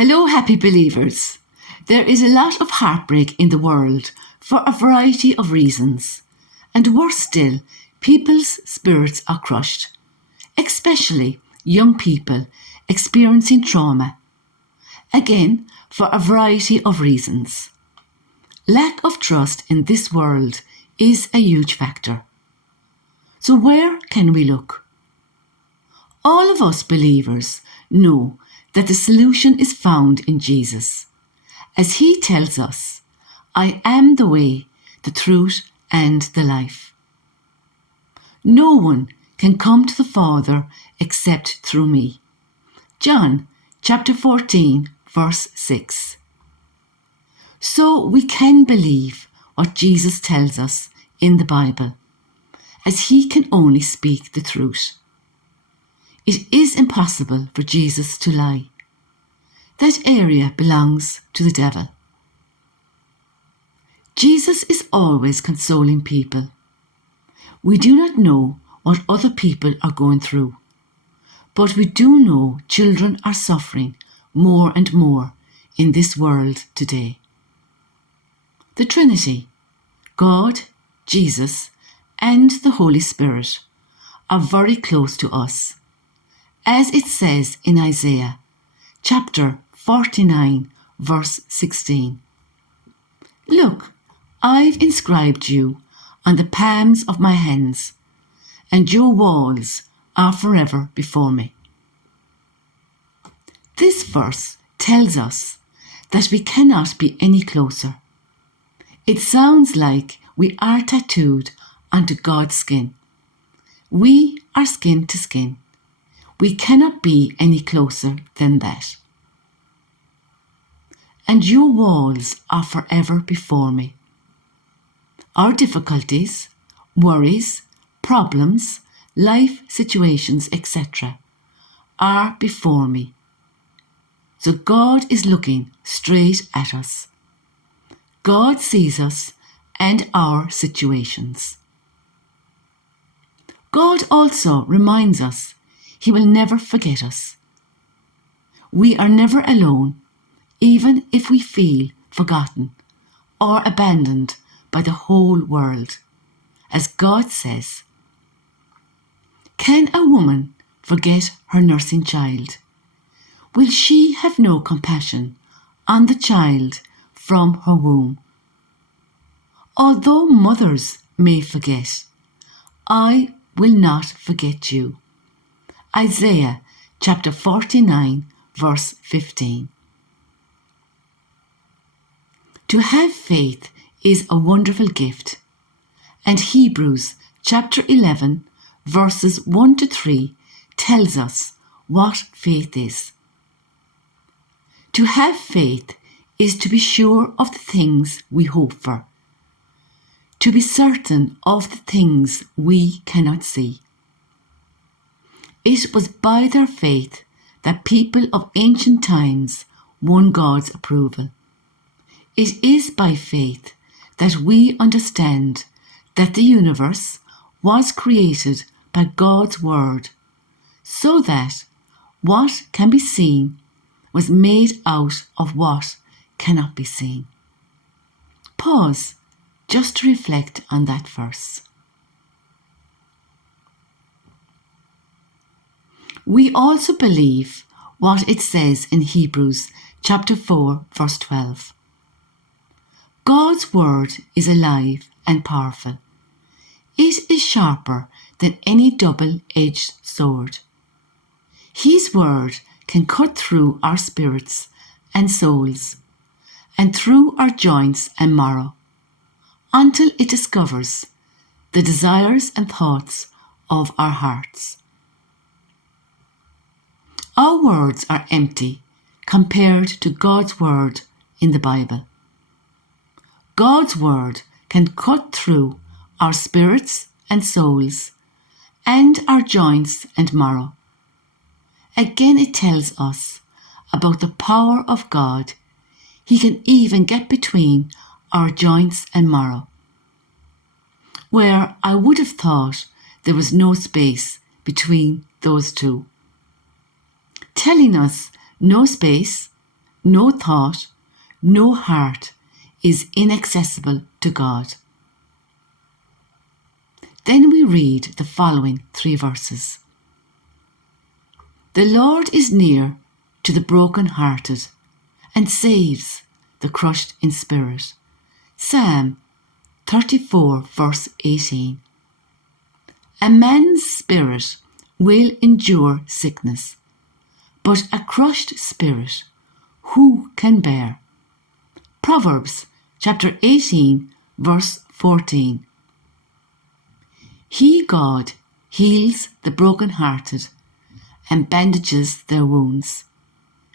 Hello, happy believers. There is a lot of heartbreak in the world for a variety of reasons. And worse still, people's spirits are crushed, especially young people experiencing trauma. Again, for a variety of reasons. Lack of trust in this world is a huge factor. So where can we look? All of us believers know that the solution is found in Jesus, as he tells us, I am the way, the truth, and the life. No one can come to the Father except through me. John chapter 14, verse 6. So we can believe what Jesus tells us in the Bible, as he can only speak the truth. It is impossible for Jesus to lie. That area belongs to the devil. Jesus is always consoling people. We do not know what other people are going through, but we do know children are suffering more and more in this world today. The Trinity, God, Jesus, and the Holy Spirit, are very close to us, as it says in Isaiah chapter 49, verse 16. Look, I've inscribed you on the palms of my hands, and your walls are forever before me. This verse tells us that we cannot be any closer. It sounds like we are tattooed onto God's skin. We are skin to skin. We cannot be any closer than that. And your walls are forever before me. Our difficulties, worries, problems, life situations, etc. are before me. So God is looking straight at us. God sees us and our situations. God also reminds us he will never forget us. We are never alone, even if we feel forgotten or abandoned by the whole world. As God says, can a woman forget her nursing child? Will she have no compassion on the child from her womb? Although mothers may forget, I will not forget you. Isaiah chapter 49, verse 15. To have faith is a wonderful gift, and Hebrews chapter 11, verses 1 to 3 tells us what faith is. To have faith is to be sure of the things we hope for, to be certain of the things we cannot see. It was by their faith that people of ancient times won God's approval. It is by faith that we understand that the universe was created by God's word, so that what can be seen was made out of what cannot be seen. Pause just to reflect on that verse. We also believe what it says in Hebrews chapter 4, verse 12. God's word is alive and powerful. It is sharper than any double-edged sword. His word can cut through our spirits and souls, and through our joints and marrow, until it discovers the desires and thoughts of our hearts. Our words are empty compared to God's word in the Bible. God's word can cut through our spirits and souls and our joints and marrow. Again, it tells us about the power of God. He can even get between our joints and marrow, where I would have thought there was no space between those two. Telling us no space, no thought, no heart is inaccessible to God. Then we read the following 3 verses. The Lord is near to the broken-hearted and saves the crushed in spirit. Psalm 34 verse 18. A man's spirit will endure sickness, but a crushed spirit who can bear? Proverbs chapter 18 verse 14. He, God, heals the broken-hearted and bandages their wounds.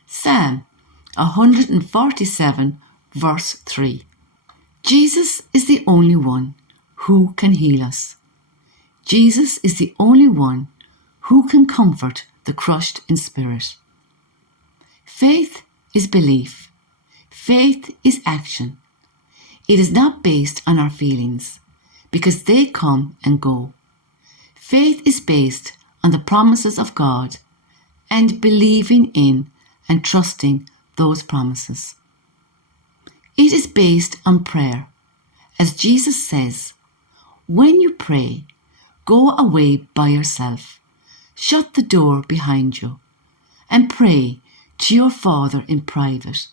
Psalm 147 verse 3. Jesus is the only one who can heal us. Jesus is the only one who can comfort the crushed in spirit. Faith is belief. Faith is action. It is not based on our feelings, because they come and go. Faith is based on the promises of God and believing in and trusting those promises. It is based on prayer. As Jesus says, when you pray, go away by yourself, shut the door behind you, and pray to your Father in private.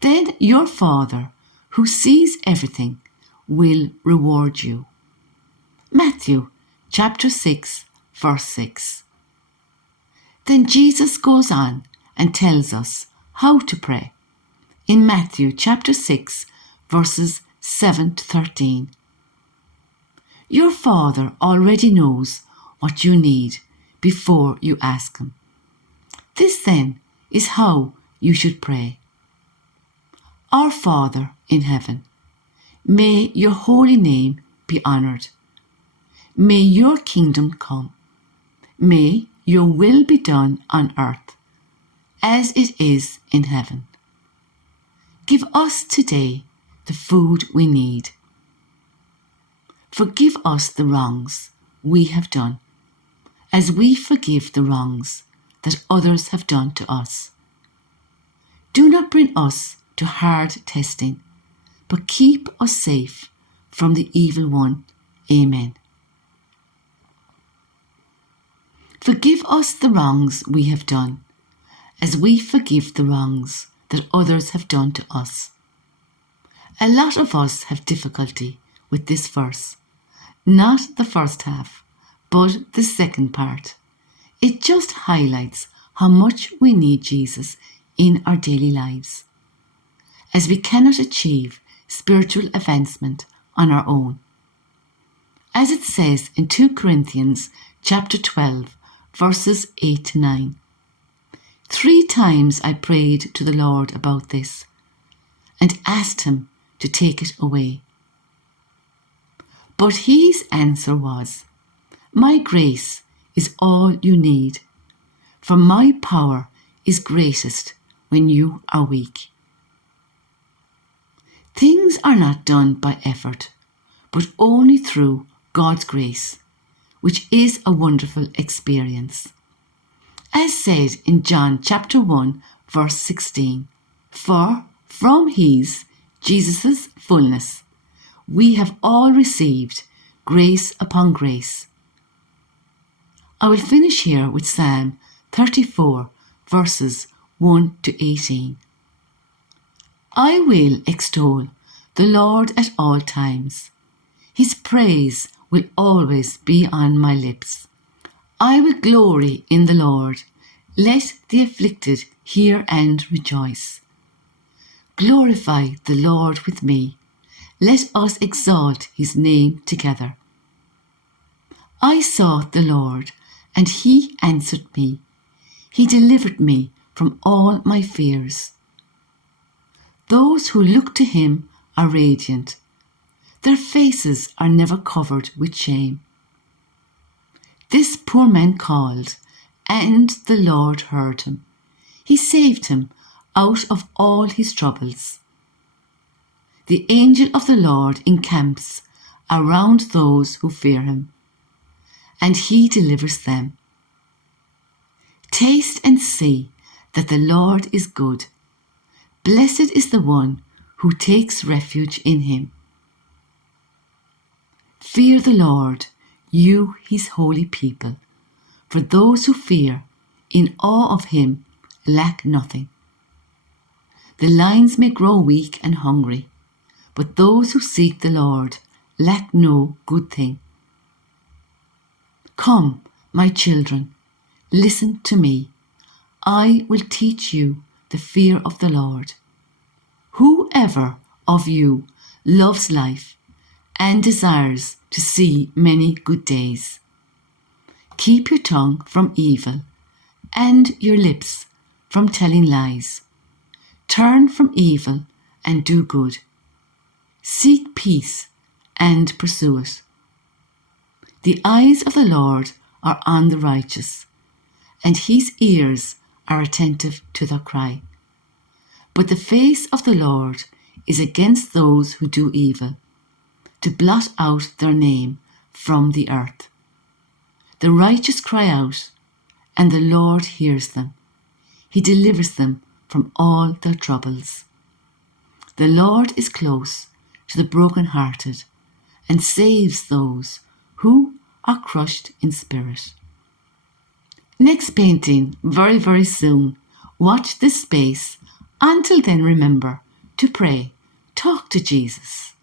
Then your Father, who sees everything, will reward you. Matthew chapter 6 verse 6. Then Jesus goes on and tells us how to pray in Matthew chapter 6 verses 7 to 13. Your Father already knows what you need before you ask Him. This then is how you should pray. Our Father in heaven, may your holy name be honoured. May your kingdom come. May your will be done on earth as it is in heaven. Give us today the food we need. Forgive us the wrongs we have done, as we forgive the wrongs that others have done to us. Do not bring us to hard testing, but keep us safe from the evil one. Amen. Forgive us the wrongs we have done, as we forgive the wrongs that others have done to us. A lot of us have difficulty with this verse, not the first half, but the second part. It just highlights how much we need Jesus in our daily lives, as we cannot achieve spiritual advancement on our own. As it says in 2 Corinthians chapter 12, verses 8 to 9. 3 times I prayed to the Lord about this and asked Him to take it away. But His answer was, my grace is all you need, for my power is greatest when you are weak. Things are not done by effort, but only through God's grace, which is a wonderful experience. As said in John chapter 1 verse 16, for from His, Jesus' fullness, we have all received grace upon grace. I will finish here with Psalm 34 verses 1 to 18. I will extol the Lord at all times. His praise will always be on my lips. I will glory in the Lord. Let the afflicted hear and rejoice. Glorify the Lord with me. Let us exalt His name together. I sought the Lord, and He answered me. He delivered me from all my fears. Those who look to Him are radiant. Their faces are never covered with shame. This poor man called, and the Lord heard him. He saved him out of all his troubles. The angel of the Lord encamps around those who fear Him, and He delivers them. Taste and see that the Lord is good. Blessed is the one who takes refuge in him. Fear the Lord, you his holy people, for those who fear in awe of him lack nothing. The lions may grow weak and hungry, but those who seek the Lord lack no good thing. Come, my children, listen to me. I will teach you the fear of the Lord. Whoever of you loves life and desires to see many good days, keep your tongue from evil and your lips from telling lies. Turn from evil and do good. Seek peace and pursue it. The eyes of the Lord are on the righteous, and his ears are attentive to their cry. But the face of the Lord is against those who do evil, to blot out their name from the earth. The righteous cry out, and the Lord hears them. He delivers them from all their troubles. The Lord is close to the brokenhearted and saves those who are crushed in spirit. Next painting, very, very soon. Watch this space. Until then, remember to pray. Talk to Jesus.